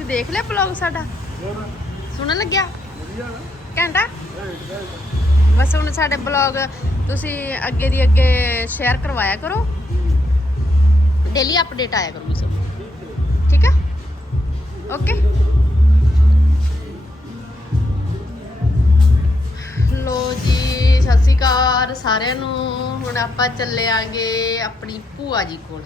ਤੁਸੀਂ ਦੇਖ ਲਿਆ ਬਲੌਗ ਸਾਡਾ? ਸੁਣਨ ਲੱਗਿਆ? ਘੰਟਾ? ਬਸ ਹੁਣ ਸਾਡੇ ਬਲੌਗ ਤੁਸੀਂ ਅੱਗੇ ਦੀ ਅੱਗੇ ਸ਼ੇਅਰ ਕਰਵਾਇਆ ਕਰੋ। ਡੇਲੀ ਅਪਡੇਟ ਆਇਆ ਕਰੂਗੀ ਸਭ ਠੀਕ ਹੈ ਓਕੇ ਲੋ ਜੀ, ਸਤਿ ਸ਼੍ਰੀ ਅਕਾਲ ਸਾਰਿਆਂ ਨੂੰ। ਹੁਣ ਆਪਾਂ ਚੱਲੇ ਆਂਗੇ ਆਪਣੀ ਭੂਆ ਜੀ ਕੋਲ।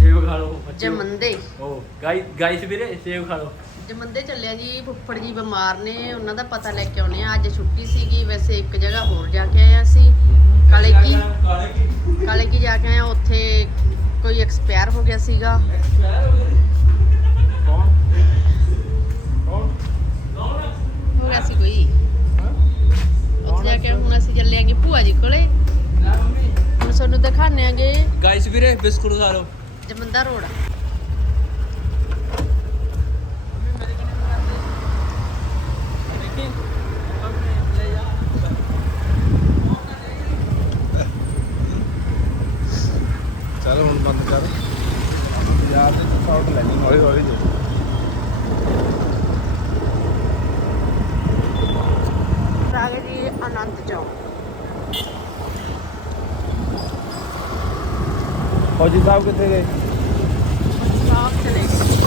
ਸੇਵ ਖਾ ਜਮੰਦੇ ਉਹ। ਗਾਈ ਗਾਈਸ ਵੀਰੇ ਸੇਵ ਖਾ ਲਓ। ਜਮੰਦੇ ਚੱਲਿਆ ਜੀ ਫੁੱਫੜ ਜੀ ਬਿਮਾਰ ਨੇ ਉਹਨਾਂ ਦਾ ਪਤਾ ਲੈ ਕੇ ਆਉਣੇ ਆ। ਅੱਜ ਛੁੱਟੀ ਸੀਗੀ ਵੈਸੇ ਇੱਕ ਜਗ੍ਹਾ ਹੋਰ ਜਾ ਕੇ ਆਏ ਅਸੀਂ। ਕਾਲੇ ਕੀ? ਕਾਲੇ ਕੀ ਜਾ ਕੇ ਆਏ ਆ, ਉੱਥੇ ਕੋਈ ਐਕਸਪਾਇਰ ਹੋ ਗਿਆ ਸੀਗਾ। ਕੌਣ? ਕੌਣ? ਹੋ ਗਿਆ ਸੀ ਕੋਈ? ਉੱਥੇ ਜਾ ਕੇ ਹੁਣ ਅਸੀਂ ਚੱਲੇ ਆਂਗੇ ਭੂਆ ਜੀ ਕੋਲੇ। ਹੁਣ ਤੁਹਾਨੂੰ ਦਿਖਾਣੇ ਆਂਗੇ। ਗਾਈਸ ਵੀਰੇ ਬਿਸਕੁਟ ਖਾ ਲਓ। ਜਮੰਦਾ ਰੋਡ ਚੱਲ ਹੁਣ ਬੰਦ ਕਰ। ਯਾਰ ਤੇ ਸ਼ਾਟ ਲੈਣੀ ਹੌਲੀ ਹੌਲੀ ਜੋ ਚੌਕ। ਫੌਜੀ ਸਾਹਿਬ ਕਿੱਥੇ ਗਏ? Thanks.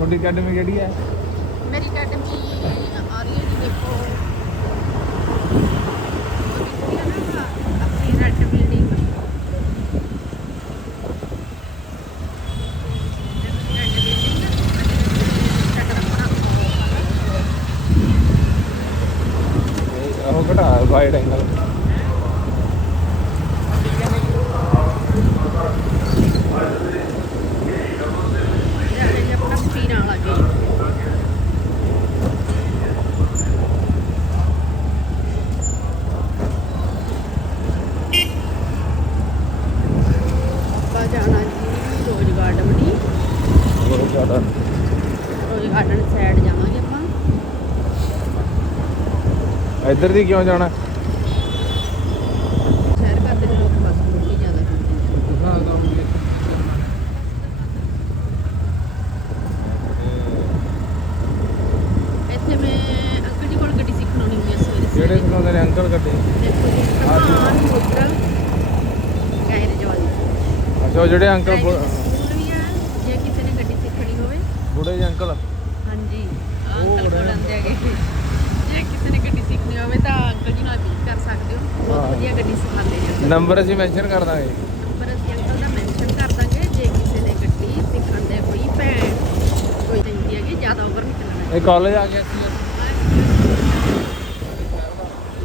ਤੁਹਾਡੀ ਅਕੈਡਮੀ ਕਿਹੜੀ ਹੈ? ਮੇਰੀ ਅਕੈਡਮੀ ਆ ਰਹੀ ਹੈ ਜੀ ਦੇਖੋ। ਆਪਣੀ ਰੈਡ ਬਿਲਡਿੰਗ ਇਹ ਉਹ ਘਟਾ ਵਾਈਡ ਐਂਗਲ ਆਪਣਾ ਸਪੀਨ ਆਣ ਲੱਗ ਗਈ ਆਪਾਂ ਜਾਣਾ ਜੀ ਰੋਜ਼ ਗਾਰਡਨ ਦੀ ਬਹੁਤ ਜ਼ਿਆਦਾ ਰੋਜ਼ ਗਾਰਡਨ ਸਾਈਡ ਜਾਵਾਂਗੇ ਆਪਾਂ ਇੱਧਰ ਦੀ ਕਿਉਂ ਜਾਣਾ? ਸ਼ਹਿਰ ਕਰਦੇ ਨੇ ਲੋਕ ਬਸ ਬਹੁਤ ਜ਼ਿਆਦਾ ਕਰਦੇ ਨੇ। ਇੱਥੇ। ਮੈਂ ਅੰਕਲ ਜੀ ਕੋਲ ਗੱਡੀ ਸਿੱਖਣ ਆਉਣੀ ਹੁੰਦੀ ਆ ਸਵੇਰੇ ਜਿਹੜੇ ਸਵੇਰੇ ਸੁਣਾਉਂਦੇ ਨੇ ਅੰਕਲ ਗੱਡੇ? ਦੇਖੋ ਜੀ ਪ੍ਰਧਾਨ ਹੋਟਲ ਗੈਰੇਜ ਵਾਲੀ ਅੱਛਾ ਉਹ ਜਿਹੜੇ ਅੰਕਲ ਗੈਰੇਜ ਸਕੂਲ ਵੀ ਆ ਜੇ ਕਿਸੇ ਨੇ ਗੱਡੀ ਸਿੱਖਣੀ ਹੋਵੇ। ਬੁੜੇ ਜਿਹੇ ਅੰਕਲ ਹਾਂਜੀ ਆਹ ਉਹ ਅੰਕਲ ਕੋਲ ਬੜਾ- ਆਉਂਦੇ ਹੈਗੇ ਜੇ ਕਿਸੇ ਨੇ ਗੱਡੀ ਸਿੱਖਣੀ ਹੋਵੇ ਤਾਂ ਅੰਕਲ ਜੀ ਨਾਲ ਵਿਜ਼ਿਟ ਕਰ ਸਕਦੇ ਹੋ ਹਾਂ। ਬਹੁਤ ਵਧੀਆ ਗੱਡੀ ਸਿਖਾਉਂਦੇ ਨੇ। ਨੰਬਰ ਅਸੀਂ ਮੈਂਸ਼ਨ ਕਰ ਦਾਂਗੇ। ਨੰਬਰ ਅਸੀਂ ਅੰਕਲ ਦਾ ਮੈਂਸ਼ਨ ਕਰ ਦਾਂਗੇ ਜੇ ਕਿਸੇ ਨੇ ਗੱਡੀ ਸਿੱਖਣ ਦੇ ਕੋਈ ਭੈਣ ਕੋਈ ਚਾਹੀਦੀ ਹੈਗੀ ਜ਼ਿਆਦਾ ਓਵਰ ਨਹੀਂ ਚੱਲਣਾ। ਇਹ ਕਾਲਜ ਆ ਗਿਆ ਸੀ।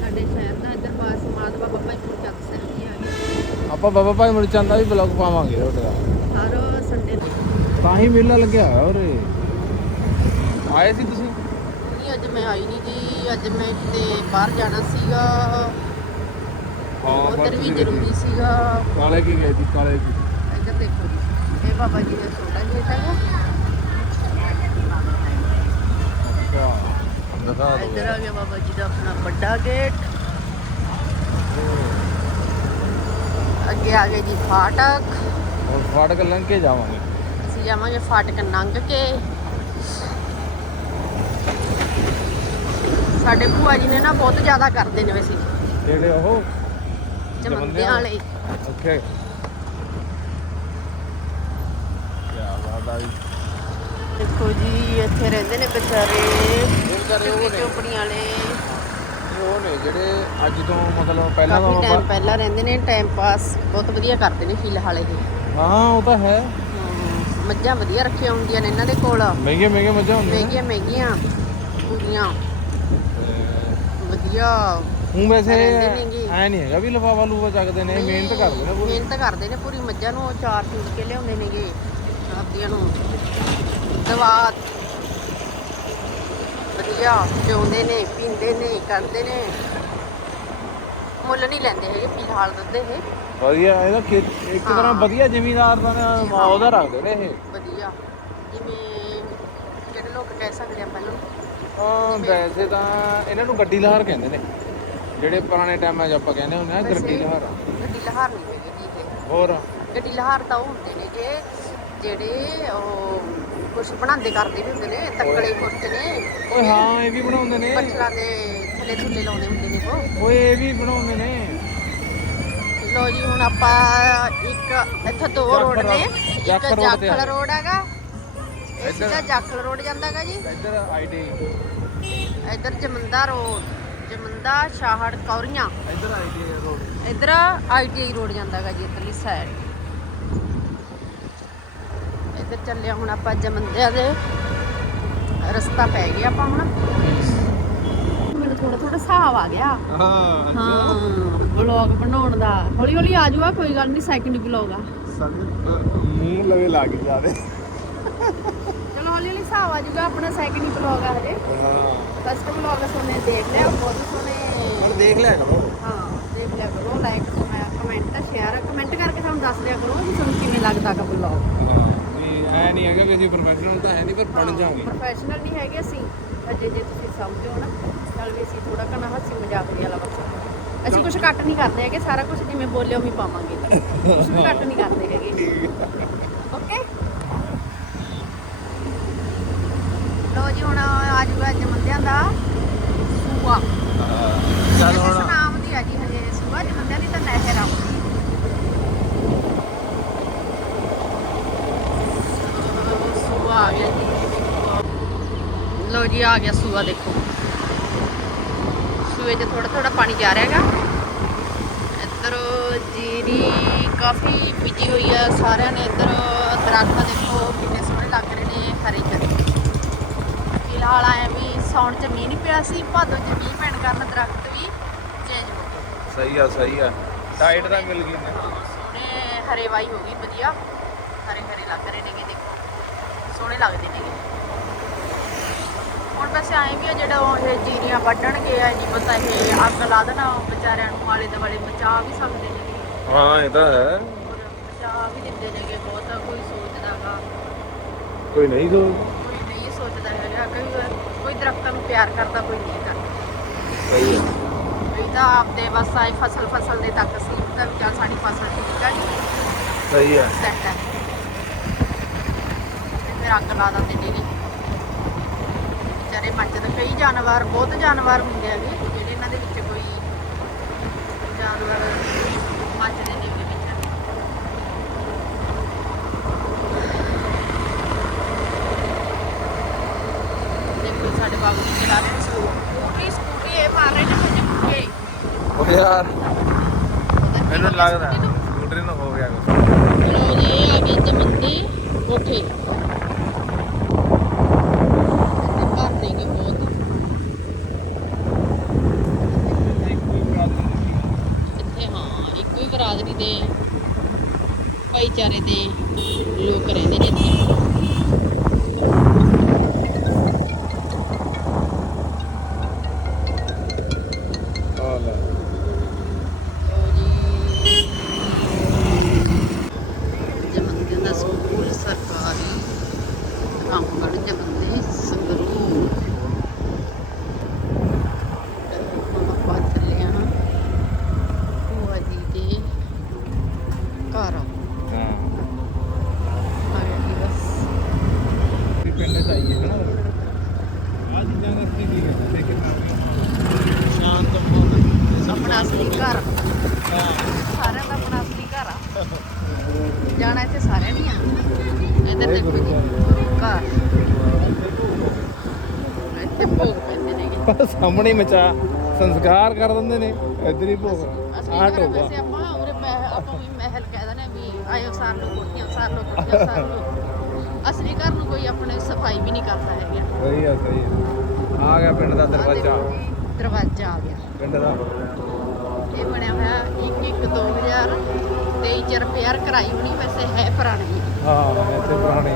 ਸਾਡੇ ਸ਼ਹਿਰ ਦਾ ਇੱਧਰ ਬਾਸ ਮਾਧਵਾ ਬੱਬਾ ਹੀ ਚੱਕ ਸਕਦੀ ਹੈ ਆਪਾਂ ਬਾਬਾ ਭਾਈ ਮੁਰਚੰਦ ਦਾ ਵੀ ਬਲੌਗ ਪਾਵਾਂਗੇ ਤੁਹਾਡੇ ਦਾ ਹਰ ਸੰਡੇ ਤਾਂ ਹੀ ਮੇਲਾ ਲੱਗਿਆ ਹੋਇਆ ਉਰੇ। ਆਏ ਸੀ ਤੁਸੀਂ? ਨਹੀਂ ਅੱਜ ਮੈਂ ਆਈ ਨਹੀਂ ਜੀ। ਅੱਜ ਮੈਂ ਕਿਤੇ ਬਾਹਰ ਜਾਣਾ ਸੀਗਾ। ਉਧਰ ਵੀ ਜ਼ਰੂਰੀ ਸੀਗਾ। ਕਾਲੇ ਕੀ ਗਏ ਸੀ? ਕਾਲੇ ਕੀ? ਇੱਧਰ ਦੇਖੋ ਜੀ। ਇਹ ਬਾਬਾ ਜੀ ਦਾ ਛੋਟਾ ਗੇਟ ਹੈਗਾ। ਅੱਛਾ। ਦਿਖਾ ਇੱਧਰ ਆ ਗਿਆ ਬਾਬਾ ਜੀ ਦਾ ਆਪਣਾ ਵੱਡਾ ਗੇਟ। ਅੱਗੇ ਆ ਗਏ ਜੀ ਫਾਟਕ। ਫਾਟਕ ਲੰਘ ਕੇ ਜਾਵਾਂਗੇ। ਅਸੀਂ ਜਾਵਾਂਗੇ ਫਾਟਕ ਲੰਘ ਕੇ। ਸਾਡੇ ਭੂਆ ਜੀ ਨੇ ਨਾ ਬਹੁਤ ਜ਼ਿਆਦਾ ਕਰਦੇ ਨੇ ਵੈਸੇ। ਜਿਹੜੇ ਉਹ? ਜਮੰਦਿਆਂ ਵਾਲੇ ਓਕੇ। ਕੀ ਬਾਤ ਆ ਜੀ। ਦੇਖੋ ਜੀ ਇੱਥੇ ਰਹਿੰਦੇ ਨੇ ਵਿਚਾਰੇ। ਵਿਚਾਰੇ ਉਹ ਨੇ। ਝੋਪੜੀਆਂ ਵਾਲੇ। ਇਹ ਉਹ ਨੇ ਜਿਹੜੇ ਅੱਜ ਤੋਂ ਮਤਲਬ ਪਹਿਲਾਂ ਕਾਫੀ ਤਾਂ ਟਾਈਮ ਆਪਾਂ- ਪਹਿਲਾਂ ਰਹਿੰਦੇ ਨੇ ਟਾਈਮ ਪਾਸ ਬਹੁਤ ਵਧੀਆ ਕਰਦੇ ਨੇ ਫਿਲਹਾਲ ਇਹ। ਹਾਂ ਉਹ ਤਾਂ ਹੈ। ਹਮ, ਮੱਝਾਂ ਵਧੀਆ ਰੱਖੀਆਂ ਹੁੰਦੀਆਂ ਨੇ ਇਹਨਾਂ ਦੇ ਕੋਲ। ਮਹਿੰਗੇ ਮਹਿੰਗੇ ਮੱਝਾਂ ਹੁੰਦੀਆਂ ਨੇ। ਮਹਿੰਗੀਆਂ ਮਹਿੰਗੀਆਂ ਪੂਰੀਆਂ ਤੇ ਵਧੀਆ। ਹੂੰ ਵੈਸੇ ਰਹਿੰਦੇ ਨੇਗੇ। ਐ ਨਹੀਂ ਹੈਗਾ ਵੀ ਲਫਾਫਾ ਲੂਫਾ ਚੱਕਦੇ ਨੇ ਮਿਹਨਤ ਕਰਦੇ ਨੇ ਪੂਰੀ। ਮਿਹਨਤ ਕਰਦੇ ਨੇ ਪੂਰੀ ਮੱਝਾਂ ਨੂੰ ਚਾਰ ਚੂਰ ਕੇ ਲਿਆਉਂਦੇ ਨੇਗੇ ਆਪਦੀਆਂ ਨੂੰ। ਦਵਾ। ਵਧੀਆ ਪਿਉਂਦੇ ਨੇ ਪੀਂਦੇ ਨੇ ਕਰਦੇ ਨੇ। ਮੁੱਲ ਨਹੀਂ ਲੈਂਦੇ ਹੈਗੇ ਫਿਲਹਾਲ ਦੁੱਧ ਇਹ। ਵਧੀਆ ਇਹਦਾ ਖੇਤ ਇੱਕ ਹਾਂ। ਤਰ੍ਹਾਂ ਵਧੀਆ ਜ਼ਿਮੀਦਾਰ ਦਾ ਨਾ ਉਹਦਾ ਰੱਖਦੇ ਨੇ ਇਹ। ਵਧੀਆ। ਜਿਵੇਂ ਜਿਹੜੇ ਲੋਕ ਕਹਿ ਸਕਦੇ ਆ ਪਹਿਲਾਂ? ਵੈਸੇ ਤਾਂ ਇਹਨਾਂ ਨੂੰ ਗੱਡੀ ਲਹਾਰ ਕਹਿੰਦੇ ਨੇ। ਜਿਹੜੇ ਪੁਰਾਣੇ ਟਾਈਮਾਂ 'ਚ ਆਪਾਂ ਕਹਿੰਦੇ ਹੁੰਦੇ ਆ ਗੱਡੀ ਵੈਸੇ ਲਹਾਰ ਗੱਡੀ ਲਹਾਰ ਨਹੀਂ ਹੈਗੀ ਜੀ ਇਹ। ਹੋਰ? ਗੱਡੀ ਲਹਾਰ ਤਾਂ ਉਹ ਹੁੰਦੇ ਨੇ ਕਿ ਜਿਹੜੇ ਉਹ ਕੁਝ ਬਣਾਉਂਦੇ ਕਰਦੇ ਵੀ ਹੁੰਦੇ ਨੇ ਤੱਕੜੇ ਕੁਰਚ ਨੇ ਓਏ ਹਾਂ ਇਹ ਵੀ ਬਣਾਉਂਦੇ ਨੇ। ਬੱਚਲਾਂ ਦੇ ਥੱਲੇ ਥੁੱਲੇ ਲਾਉਂਦੇ ਹੁੰਦੇ ਨੇ ਉਹ। ਓਏ ਇਹ ਵੀ ਬਣਾਉਂਦੇ ਨੇ। ਲੋ ਜੀ ਹੁਣ ਆਪਾਂ ਇੱਕ ਇੱਥੇ ਦੋ ਰੋਡ ਨੇ। ਇੱਕ ਜਾਖਲ। ਰੋਡ ਹੈਗਾ ਇਹ ਇੱਧਰ- ਸਿੱਧਾ ਜਾਖਲ ਰੋਡ ਜਾਂਦਾਗਾ ਜੀ। ਇੱਧਰ ਆਈਟੀ ਇੱਧਰ ਜਮੰਦਾ ਰੋਡ ਜਮੰਦਾ ਸ਼ਾਹੜ ਕੌਰੀਆਂ। ਇੱਧਰ ਆਈਟੀ ਰੋਡ। ਇੱਧਰ ਆਈਟੀਆਈ ਰੋਡ ਜਾਂਦਾਗਾ ਜੀ ਇੱਧਰਲੀ ਸਾਈਡ ਇੱਧਰ ਚੱਲਿਆ ਹੁਣ ਆਪਾਂ ਜਮੰਦਿਆਂ ਦੇ। ਰਸਤਾ ਪੈ ਗਿਆ ਆਪਾਂ ਹੁਣ। ਮੈਨੂੰ ਥੋੜਾ ਥੋੜਾ ਹਿਸਾਬ ਆ ਗਿਆ। ਹਾਂ ਹਾਂ ਵਲੌਗ ਬਣਾਉਣ ਦਾ। ਹੌਲੀ ਹੌਲੀ ਆ ਜਾਊਗਾ ਕੋਈ ਗੱਲ ਨਹੀਂ ਸੈਕਿੰਡ ਵਲੌਗ ਆ। ਮੂੰਹ ਲਵੇ ਲੱਗ ਚਲੋ ਹੌਲੀ ਹੌਲੀ ਹਿਸਾਬ ਆ ਜਾਊਗਾ ਆਪਣਾ ਸੈਕਿੰਡ ਵਲੌਗ ਆ ਹਜੇ। ਹਾਂ। ਫਸਟ ਵਲੌਗ ਸੋਨੇ ਦੇਖ ਲਿਆ ਬਹੁਤ ਸੋਹਣੇ। ਪਰ ਦੇਖ ਲਿਆ ਕਰੋ। ਹਾਂ ਦੇਖ ਲਿਆ ਕਰੋ ਲਾਈਕ ਕਮੈਂਟ ਸ਼ੇਅਰ ਕਮੈਂਟ ਕਰਕੇ ਸਾਨੂੰ ਦੱਸ ਦਿਆ ਕਰੋ ਕਿ ਤੁਹਾਨੂੰ ਕਿਵੇਂ ਲੱਗਦਾ ਕਾ ਵੀ ਐ ਨਹੀਂ ਹੈਗਾ ਕਿ ਅਸੀਂ ਪ੍ਰੋਫੈਸ਼ਨਲ ਤਾਂ ਹੈ ਨਹੀਂ ਪਰ ਬਣ ਜਾਵਾਂਗੇ। ਪ੍ਰੋਫੈਸ਼ਨਲ ਨਹੀਂ ਹੈਗੇ ਅਸੀਂ। ਅਜੇ ਜੇ ਤੁਸੀਂ ਸਮਝੋ ਨਾ ਚੱਲ ਵੀ ਅਸੀਂ ਥੋੜਾ ਕਨਾ ਹਾਸੀ ਮਜ਼ਾਕ ਵਾਲਾ ਬਸ ਅਸੀਂ ਕੁਝ ਕੱਟ ਨਹੀਂ ਕਰਦੇ ਹੈਗੇ ਸਾਰਾ ਕੁਝ ਜਿਵੇਂ ਬੋਲਿਓ ਵੀ ਪਾਵਾਂਗੇ। ਕੁਝ ਵੀ ਕੱਟ ਨਹੀਂ ਕਰਦੇ ਹੈਗੇ। ਓਕੇ ਲੋ ਜੀ ਹੁਣ ਆ ਜੂਗਾ ਜਮੰਦਿਆਂ ਦਾ ਸੂਆ। ਚੱਲ ਇਸ ਹੁਣ ਨਾਮ ਦੀ ਆ ਜੀ ਹਜੇ ਸੂਆ ਜਮੰਦਿਆਂ ਦੀ ਤਾਂ ਨਹਿਰ ਆ ਸੂਆ ਆ ਗਿਆ ਜੀ। ਲੋ ਜੀ ਆ ਗਿਆ ਸੂਆ ਦੇਖੋ। ਸੂਏ 'ਚ ਥੋੜਾ ਥੋੜਾ ਪਾਣੀ ਜਾ ਰਿਹਾ ਹੈਗਾ। ਇੱਧਰ ਜੀਰੀ ਕਾਫੀ ਬੀਜੀ ਹੋਈ ਆ ਸਾਰਿਆਂ ਨੇ। ਇੱਧਰ ਦਰਖਤ ਦੇਖੋ ਕਿੰਨੇ ਸੋਹਣੇ ਲੱਗ ਰਹੇ ਨੇ ਹਰੇ ਚ ਫਿਲਹਾਲ ਆਇਆ ਵੀ ਸੌਣ ਚ ਮੀਂਹ ਨਹੀਂ ਪਿਆ ਸੀ ਭਾਦੋਂ ਚ ਮੀਂਹ ਪੈਣ ਕਾਰਨ ਦਰਖਤ ਵੀ ਚੇਂਜ ਹੋ ਗਏ। ਸਹੀ ਆ ਸਹੀ ਆ। ਡਾਈਟ ਤਾਂ ਮਿਲ ਗਈ। ਨੇ ਸੋਹਣੇ ਹਰੇ ਵਾਈ ਹੋ ਗਈ ਵਧੀਆ। ਹਰੇ ਹਰੇ ਲੱਗ ਰਹੇ ਨੇਗੇ ਦੇਖੋ। ਸੋਹਣੇ ਲੱਗਦੇ ਨੇਗੇ। ਹੁਣ ਵੈਸੇ ਆਏ ਵੀ ਆ ਜਿਹੜਾ ਉਹ ਇਹ ਜੀਰੀਆਂ ਵੱਢਣਗੇ ਆ ਨਹੀਂ ਪਤਾ ਇਹ ਅੱਗ ਲਾ ਦੇਣਾ ਵਿਚਾਰਿਆਂ ਨੂੰ ਆਲੇ ਦੁਆਲੇ ਬਚਾ ਵੀ ਸਕਦੇ ਨੇ ਹਾਂ ਇਹ ਤਾਂ ਹੈ। ਬਚਾ ਵੀ ਦਿੰਦੇ ਨੇਗੇ ਬਹੁਤ ਕੋਈ ਸੋਚਦਾਗਾ ਕੋਈ ਨਹੀਂ ਸੋ ਕੋਈ ਨਹੀਂ ਸੋਚਦਾ ਹੈਗਾ ਕਈ ਵਾਰ ਕੋਈ ਦਰਖਤਾਂ ਨੂੰ ਪਿਆਰ ਕਰਦਾ ਕੋਈ ਨਹੀਂ ਕਰਦਾ। ਸਹੀ ਆ ਇਹ ਤਾਂ ਆਪਦੇ ਬਸ ਆਏ ਫਸਲ ਫਸਲ ਦੇ ਤੱਕ ਸੀ ਤਾਂ ਵੀ ਚੱਲ ਸਾਡੀ ਫਸਲ ਠੀਕ ਆ ਜੀ। ਸਹੀ ਆ ਸੈੱਟ ਹੈ। ਤੇ ਫਿਰ ਅੱਗ ਲਾ ਦਿੰਦੇ ਨੇਗੇ ਵਿਚਾਰੇ ਮੱਚਦੇ ਕਈ ਜਾਨਵਰ ਬਹੁਤ ਜਾਨਵਰ ਹੁੰਦੇ ਹੈਗੇ ਜਿਹੜੇ ਇਹਨਾਂ ਦੇ ਵਿੱਚ ਕੋਈ ਜਾਨਵਰ ਮੱਚਦੇ ਨੇ ਉਹਦੇ ਵਿੱਚ ਯਾਰ। ਮੈਨੂੰ ਲੱਗਦਾ ਸਕੂਟਰ ਨੂੰ ਹੋ ਗਿਆ ਕੁਝ ਲੋ ਜੀ ਇਹ ਆ ਗਏ ਜਮੰਦੀ। ਕੋਠੇ ਘਰ ਨੇਗੇ ਬਹੁਤ ਇੱਥੇ ਹਾਂ ਇੱਕੋ ਹੀ ਬਰਾਦਰੀ ਦੇ ਭਾਈਚਾਰੇ ਦੇ ਲੋਕ ਰਹਿੰਦੇ ਨੇ ਇੱਥੇ ਆ ਲੈ ਲਓ ਜੀ ਜਮੰਦੇ ਦਾ ਸਕੂਲ ਸਰਕਾਰੀ ਰਾਮਗੜ੍ਹ ਜਮੰਦੇ ਸੰਗਰੂਰ ਹੁਣ ਆਪਾਂ ਚੱਲੇ ਹਾਂ ਭੂਆ ਜੀ ਦੇ ਘਰ ਹਾਂ ਆ ਗਿਆ ਜੀ ਬਸ ਵੀ ਪਿੰਡ ਚ ਆਈਏ ਹਨਾ ਆ ਚੀਜ਼ਾਂ ਦਾ ਕੀ ਹੈ ਕਿੰਨਾ ਸ਼ਾਂਤ ਮਾਹੌਲ ਆਪਣਾ ਅਸਲੀ ਘਰ ਹਾਂ ਸਾਰਿਆਂ ਦਾ ਆਪਣਾ ਅਸਲੀ ਘਰ ਆ ਜਾਣਾ ਇੱਥੇ ਸਾਰਿਆਂ ਨੇ ਆ ਇੱਧਰ ਦੇਖੋ ਜੀ ਘਰ ਇੱਥੇ ਭੋਗ ਪੈਂਦੇ ਹੀ ਮਚਾ ਸੰਸਕਾਰ ਕਰ ਦਿੰਦੇ ਨੇ ਇੱਧਰ ਹੀ ਭੋਗ ਅਸਲੀ ਆ ਘਰ ਟੋਗਾ ਵੈਸੇ ਆਪਾਂ ਉਰੇ ਮਹਿਲ ਆਪਾਂ ਵੀ ਮਹਿਲ ਕਹਿ ਦਿੰਦੇ ਆ ਵੀ ਆਇਓ ਸਾਰ ਲੋ ਕੋਠੀਆਂ ਸਾਰ ਲੋ ਕੋਠੀਆਂ ਸਾਰ ਲੋ ਅਸਲੀ ਘਰ ਨੂੰ ਕੋਈ ਆਪਣੇ ਸਫ਼ਾਈ ਵੀ ਨਹੀਂ ਕਰਦਾ ਹੈਗਾ। ਸਹੀ ਆ ਸਹੀ ਆ। ਆ ਗਿਆ ਪਿੰਡ ਦਾ ਆਹ ਦਰਵਾਜ਼ਾ ਦੇਖੋ ਜੀ, ਦਰਵਾਜ਼ਾ ਆ ਗਿਆ। ਪਿੰਡ ਦਾ। ਇਹ ਬਣਿਆ ਹੋਇਆ 1 1 2000 23 ਚ ਰਿਪੇਅਰ ਕਰਾਈ ਹੋਣੀ ਵੈਸੇ ਹੈ ਪੁਰਾਣੀ। ਹਾਂ ਇੱਥੇ ਪੁਰਾਣੇ।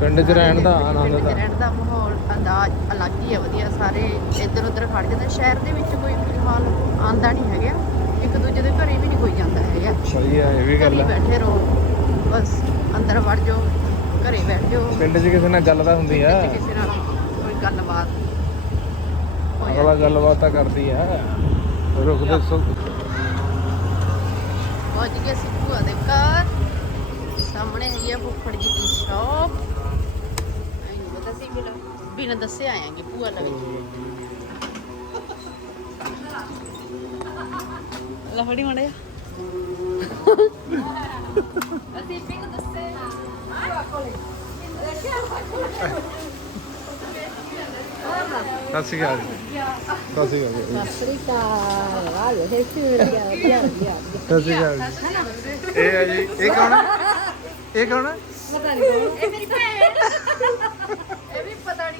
ਪਿੰਡ 'ਚ ਰਹਿਣ ਦਾ ਆਨੰਦ ਦਾ ਰਹਿਣ ਦਾ ਮਾਹੌਲ ਅੰਦਾਜ਼ ਅਲੱਗ ਹੀ ਹੈ ਵਧੀਆ। ਸਾਰੇ ਇੱਧਰ ਉੱਧਰ ਖੜ ਜਾਂਦੇ। ਸ਼ਹਿਰ ਦੇ ਵਿੱਚ ਕੋਈ ਫਿਲਹਾਲ ਆਂਦਾ ਨਹੀਂ ਹੈਗਾ। ਇੱਕ ਦੂਜੇ ਦੇ ਘਰੇ ਵੀ ਨਹੀਂ ਕੋਈ ਜਾਂਦਾ ਹੈਗਾ। ਸਹੀ ਹੈ ਇਹ ਵੀ ਗੱਲ ਹੀ ਬੈਠੇ ਰਹੋ। ਬਸ ਅੰਦਰ ਵੜ ਜਾਓ ਘਰੇ ਬੈਠ ਜਾਓ। ਪਿੰਡ 'ਚ ਕਿਸੇ ਨਾਲ ਗੱਲ ਤਾਂ ਹੁੰਦੀ ਆ। ਕਿਸੇ ਨਾਲ ਕੋਈ ਗੱਲਬਾਤ ਅਗਲਾ। ਗੱਲਬਾਤ ਤਾਂ ਕਰਦੀ ਆ। ਰੁਕਦੇ ਸੁ ਪਹੁੰਚ ਗਏ ਸੀ ਭੂਆ ਦੇ ਘਰ। ਸਾਹਮਣੇ ਹੈਗੀ ਆ ਫੁੱਫੜ ਜੀ ਦੀ ਸ਼ਾਪ ਬਿਨਾ ਬਿਨਾ ਦੱਸੇ ਆਏਗੇ ਭੂਆ ਲਵੇ ਲਫੜੀ ਮੜਿਆ ਅਸੀਂ ਪਿੰਗ ਦੱਸੇ ਸਤਿ ਸ਼੍ਰੀ ਅਕਾਲ ਜੀ। ਸਤਿ ਸ਼੍ਰੀ ਅਕਾਲ ਜੀ। ਸਤਿ ਸ਼੍ਰੀ ਅਕਾਲ। ਇਹ ਹੈ ਜੀ। ਇਹ ਕੌਣ ਹੈ ਇਹ ਕੌਣ ਹੈ ਇਹ ਮੇਰੀ ਭੈਣ ਇਹ ਵੀ ਪਤਾ ਨਹੀਂ ਕਦੋਂ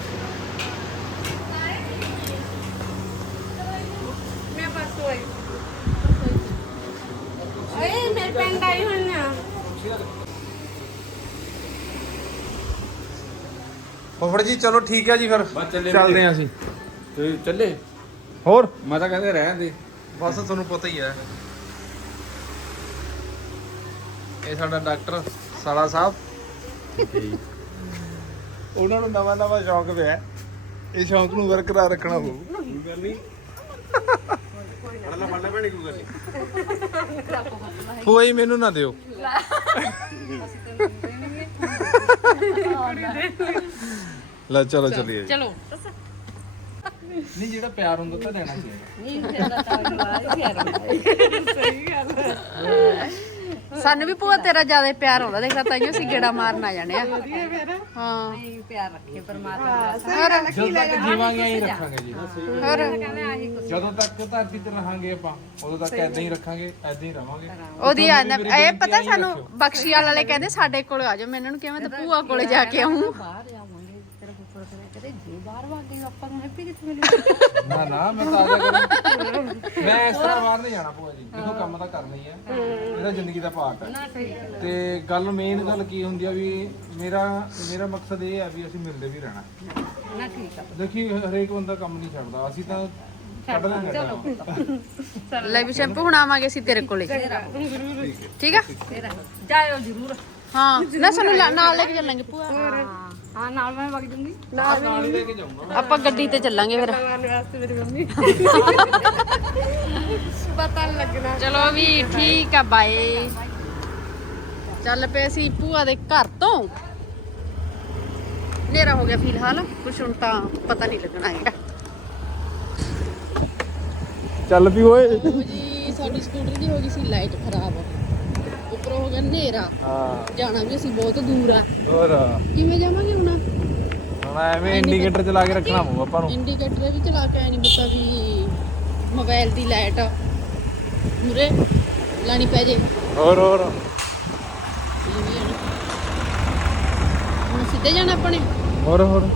ਫੁੱਫੜ ਜੀ ਚਲੋ ਠੀਕ ਹੈ ਜੀ ਫਿਰ। ਬਸ ਚੱਲੇ ਚੱਲਦੇ ਹਾਂ ਅਸੀਂ। ਤੁਸੀਂ ਚੱਲੇ। ਹੋਰ? ਮੈਂ ਤਾਂ ਕਹਿੰਦੇ ਰਹਿਣ ਦੇ। ਬਸ ਤੁਹਾਨੂੰ ਪਤਾ ਹੀ ਹੈ ਇਹ ਸਾਡਾ ਡਾਕਟਰ ਸਾਲਾ ਸਾਹਿਬ। ਉਹਨਾਂ ਨੂੰ ਨਵਾਂ ਨਵਾਂ ਸ਼ੌਂਕ ਪਿਆ। ਇਹ ਸ਼ੌਂਕ ਨੂੰ ਬਰਕਰਾਰ ਰੱਖਣਾ ਪਊ ਕੋਈ ਗੱਲ ਨਹੀਂ ਫੜਨਾ ਫੜਨਾ ਪੈਣੀ ਕੋਈ ਗੱਲ ਨਹੀਂ ਕੋਈ ਮੈਨੂੰ ਨਾ ਦਿਓ। ਲੈ ਚਲੋ ਚਲੀਏ चलो ਨਹੀਂ ਜਿਹੜਾ ਪਿਆਰ ਹੁੰਦਾ ਤਾਂ ਦੇਣਾ ਚਾਹੀਦਾ। ਨਹੀਂ ਜ਼ਿਆਦਾ ਤਾਂ ਸਹੀ ਗੱਲ ਸਾਨੂੰ ਵੀ ਭੂਆ ਤੇਰਾ ਜ਼ਿਆਦਾ ਪਿਆਰ ਆਉਂਦਾ ਦੇਖਦਾ ਤਾਈਓ ਅਸੀਂ ਗੇੜਾ ਮਾਰਨ ਆ ਜਾਣੇ ਆ। ਹਾਂ। ਨਹੀਂ ਪਿਆਰ ਰੱਖੇ ਪਰਮਾਤਮਾ ਹੋਰ ਜਦੋਂ ਤੱਕ ਜੀਵਾਂਗੇ ਐਂ ਰੱਖਾਂਗੇ ਜੀ। ਹੋਰ ਜਦੋਂ ਤੱਕ ਧਰਤੀ ਤੇ ਰਹਾਂਗੇ ਆਪਾਂ ਉਦੋਂ ਤੱਕ ਐਦਾਂ ਹੀ ਰੱਖਾਂਗੇ ਐਦਾਂ ਹੀ ਰਵਾਂਗੇ। ਉਹਦੀ ਆ ਨਾ- ਇਹ ਪਤਾ ਸਾਨੂੰ ਬਖਸ਼ੀਵਾਲ ਵਾਲੇ ਕਹਿੰਦੇ ਸਾਡੇ ਕੋਲ ਆ ਜਾਓ। ਮੈਂ ਇਹਨਾਂ ਨੂੰ ਕਿਹਾ ਮੈਂ ਤਾਂ ਭੂਆ ਕੋਲੇ ਜਾ ਕੇ ਆਉਂ ਬਾਹਰ ਤੇਰਾ ਫੁੱਫੜ ਕਰੇ ਕਦੇ ਜੇ ਬਾਹਰ ਵਾਗੇ ਆਪਾਂ ਨੂੰ ਹੈਪੀ ਕਿੱਥੇ ਮਿਲੂ? ਨਾ ਨਾ ਮੈਂ ਤਾਂ ਆ ਜਾ ਕਰੂੰ ਮੈਂ ਇਸ ਤਰ੍ਹਾਂ ਬਾਹਰ ਨਹੀਂ ਜਾਣਾ ਭੂਆ ਜੀ। ਦੇਖੋ ਕੰਮ ਤਾਂ ਕਰਨਾ ਹੀ ਹੈ। ਇਹਦਾ ਜ਼ਿੰਦਗੀ ਦਾ ਪਾਰਟ ਹੈ ਨਾ ਠੀਕ ਹੈ ਤੇ ਗੱਲ ਮੇਨ ਗੱਲ ਕੀ ਹੁੰਦੀ ਆ ਵੀ ਮੇਰਾ ਮੇਰਾ ਮਕਸਦ ਇਹ ਆ ਵੀ ਅਸੀਂ ਮਿਲਦੇ ਵੀ ਰਹਿਣਾ। ਨਾ ਠੀਕ ਆ। ਦੇਖੀ ਹਰੇਕ ਬੰਦਾ ਕੰਮ ਨਹੀਂ ਛੱਡਦਾ। ਅਸੀਂ ਤਾਂ ਛੱਡ ਲੈਂਦੇ ਹਾਂ ਲੈ ਵੀ ਸ਼ੈਂਪੂ ਹੁਣ ਆਵਾਂਗੇ ਅਸੀਂ ਤੇਰੇ ਕੋਲੇ। ਠੀਕ ਆ? ਤੇਰਾ ਜਾਇਓ ਜ਼ਰੂਰ। ਹਾਂ। ਨਾ ਸਾਨੂੰ ਲਾ- ਨਾਲ ਲੈ ਕੇ ਚੱਲਾਂਗੇ। ਭੂਆ। ਹਾਂ। ਹਾਂ ਨਾਲ ਮੈਂ ਵਗ ਜੂੰਗੀ। ਨਾਲ ਨਾਲ ਹੀ ਲੈ ਕੇ ਜਾਊਂਗਾ। ਆਪਾਂ ਗੱਡੀ ਤੇ ਚੱਲਾਂਗੇ ਫਿਰ। ਮਾਰਨ ਵਾਸਤੇ ਮੇਰੀ ਮੰਮੀ। ਪਤਾ ਨੀ ਲੱਗਣਾ। ਚਲੋ ਵੀ ਠੀਕ ਆ ਬਾਏ ਚੱਲ ਪਏ ਸੀ ਭੂਆ ਦੇ ਘਰ ਤੋਂ। ਹਨੇਰਾ ਹੋ ਗਿਆ ਫਿਲਹਾਲ ਕੁਛ ਹੁਣ ਤਾਂ ਪਤਾ ਨਹੀਂ ਲੱਗਣਾ ਹੈਗਾ। ਚੱਲ ਵੀ ਓਏ। ਜੀ ਸਾਡੀ ਸਕੂਟਰ ਦੀ ਹੋ ਗਈ ਸੀ ਲਾਈਟ ਖਰਾਬ। ਉੱਪਰੋਂ ਹੋ ਗਿਆ ਹਨੇਰਾ। ਹਾਂ। ਜਾਣਾ ਵੀ ਅਸੀਂ ਬਹੁਤ ਦੂਰ ਆ। ਹੋਰ। ਕਿਵੇਂ ਜਾਵਾਂਗੇ ਐਵੇਂ ਇੰਡੀਕੇਟਰ ਚਲਾ ਕੇ ਰੱਖਣਾ ਪਊ ਆਪਾਂ ਨੂੰ। ਇੰਡੀਕੇਟਰ ਵੀ ਚਲਾ ਕੇ ਆਇਆ ਨਹੀਂ ਪਤਾ ਵੀ ਮੋਬਾਈਲ ਦੀ ਲਾਈਟ ਮੂਰੇ ਲਾਣੀ ਪੈ ਜੇ। ਹੋਰ ਹੋਰ। ਹੁਣ ਸਿੱਧੇ ਜਾਣਾ ਆਪਣੇ ਹੋਰ ਹੋਰ।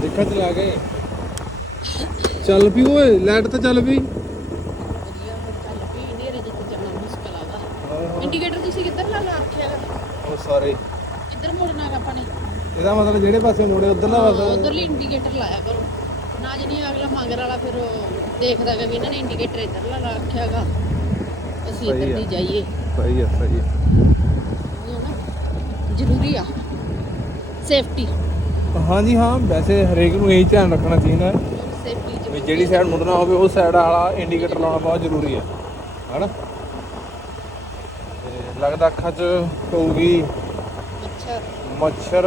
ਦੇਖਾ ਚਲਾ ਗਏ ਚੱਲ ਵੀ ਓਏ ਲਾਈਟ ਤਾਂ ਚੱਲ ਵੀ ਇੰਡੀਕੇਟਰ ਤੁਸੀਂ ਕਿੱਧਰ ਲਾ ਲਾ ਰੱਖਿਆ ਉਹ ਸਾਰੇ ਕਿੱਧਰ ਮੁੜਨਾ ਆਪਾਂ ਨੇ? ਇਹਦਾ ਮਤਲਬ ਜਿਹੜੇ ਪਾਸੇ ਮੁੜੇ ਉਧਰਲਾ ਪਾਸਾ ਉਧਰਲੀ ਇੰਡੀਕੇਟਰ ਲਾਇਆ ਕਰੋ। ਨਾ ਜਣੀ ਅਗਲਾ ਮੰਗਰ ਵਾਲਾ ਫਿਰ ਉਹ ਦੇਖਦਾ ਗਾ ਵੀ ਇਹਨਾਂ ਨੇ ਇੰਡੀਕੇਟਰ ਇੱਧਰ ਲਾ ਲਾ ਰੱਖਿਆ ਗਾ ਅਸੀਂ ਸਹੀ ਇੱਧਰ ਆ। ਦੀ ਜਾਈਏ। ਸਹੀ ਹੈ ਸਹੀ ਹੈ। ਇਹ ਨਾ ਜ਼ਰੂਰੀ ਆ। ਸੇਫਟੀ ਹਾਂਜੀ ਹਾਂ ਵੈਸੇ ਹਰੇਕ ਨੂੰ ਇਹੀ ਧਿਆਨ ਰੱਖਣਾ ਚਾਹੀਦਾ ਹੈ। ਸੇਫਟੀ ਵੀ ਜਿਹੜੀ ਸਾਈਡ ਮੁੜਨਾ ਹੋਵੇ ਉਹ ਸਾਈਡ ਵਾਲਾ ਇੰਡੀਕੇਟਰ ਲਾਉਣਾ ਬਹੁਤ ਜ਼ਰੂਰੀ ਹੈ। ਹਨਾ? ਤੇ ਲੱਗਦਾ ਅੱਖਾਂ 'ਚ ਪਊਗੀ ਅੱਛਾ ਮੱਛਰ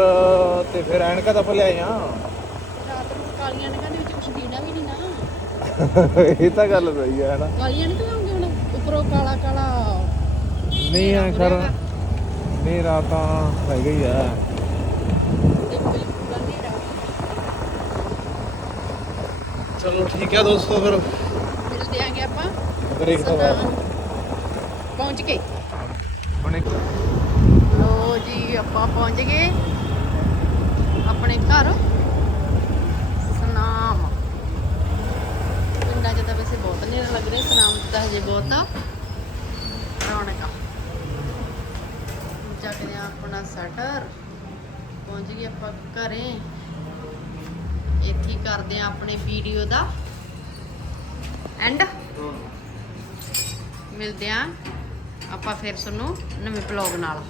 ਤੇ ਫਿਰ ਐਨਕਾਂ ਤਾਂ ਲਿਆਏ ਆ। ਰਾਤ ਨੂੰ ਕਾਲੀਆਂ ਨਗਾਂ ਦੇ ਵਿੱਚ ਕੁਝ ਦੀਨਾ ਵੀ ਨਹੀਂ ਨਾ। ਇਹ ਤਾਂ ਗੱਲ ਸਹੀ ਹੈ ਹਨਾ। ਕਾਲੀਆਂ ਨਹੀਂ ਕਲਾਉਂਗੇ ਹੁਣ? ਉੱਪਰੋਂ ਕਾਲਾ ਕਾਲਾ ਨਹੀਂ ਆ ਖਰ। ਨਹੀਂ ਰਾਤਾਂ ਹੈਗਾ ਹੀ ਆ। ਚਲੋ ਠੀਕ ਹੈ ਦੋਸਤੋ ਫਿਰ। ਮਿਲਦੇ ਆਂਗੇ ਆਪਾਂ। ਬ੍ਰੇਕ ਤੋਂ ਬਾਅਦ ਸਨਾਮ ਪਹੁੰਚ ਗਏ। ਹੁਣ ਇੱਕ ਆਪਾਂ ਪਹੁੰਚ ਗਏ ਆਪਣੇ ਘਰ। ਸਨਾਮ। ਪਿੰਡਾਂ 'ਚ ਤਾਂ ਵੈਸੇ ਬਹੁਤ ਹਨੇਰਾ ਲੱਗ ਰਿਹਾ, ਸਨਾਮ ਤਾਂ ਹਜੇ ਬਹੁਤ। ਆ। ਰੌਣਕ ਚੱਕਦੇ ਆ ਆਪਣਾ ਸਟਰ। ਪਹੁੰਚ ਗਏ ਆਪਾਂ ਘਰੇ। ਇੱਥੇ ਕਰਦੇ ਆ ਆਪਣੇ ਵੀਡੀਓ ਦਾ। ਐਂਡ ਮਿਲਦੇ ਆ ਆਪਾਂ ਫਿਰ ਤੁਹਾਨੂੰ ਨਵੇਂ ਬਲੌਗ ਨਾਲ।